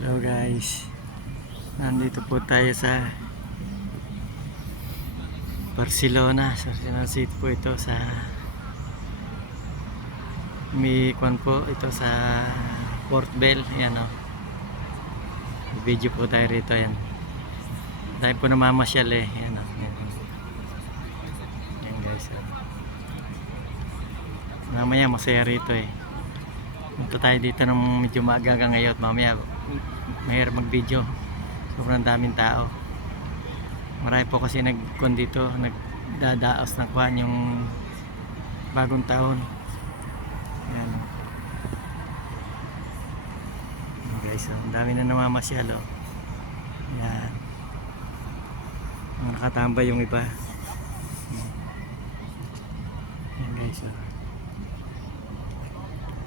Hello guys, nandito po tayo sa Barcelona, sa City po ito, sa may kwan po ito sa Port Bell. Yan o, video po tayo rito. Yan, tayo po namamasyal eh. Yan o, yan guys o. Mamaya masaya rito eh. Punta tayo dito ng medyo maaga ngayon at mamaya mahirap mag video, sobrang daming tao. Marami po kasi nagkon dito, nagdadaos ng kwan yung bagong taon. Yan guys, so, ang dami na namamasyal oh. Yan, nakatambay yung iba. Yan guys, so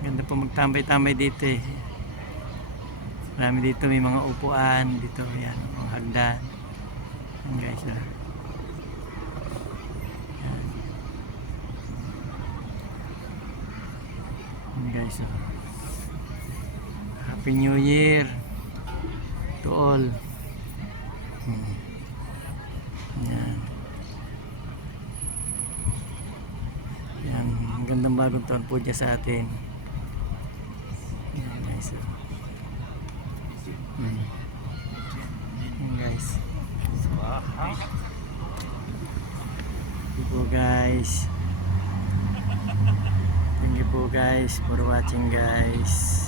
ganda po magtambay-tambay dito eh. Marami dito, may mga upuan dito, yan, mga hagdan. Yan guys, yan. Yan guys, oh. Happy New Year to all. Yan. Yan, ang gandang bagong taon po dyan sa atin. Yan guys, oh. Yan guys. Thank you po guys. Thank you po guys for watching guys.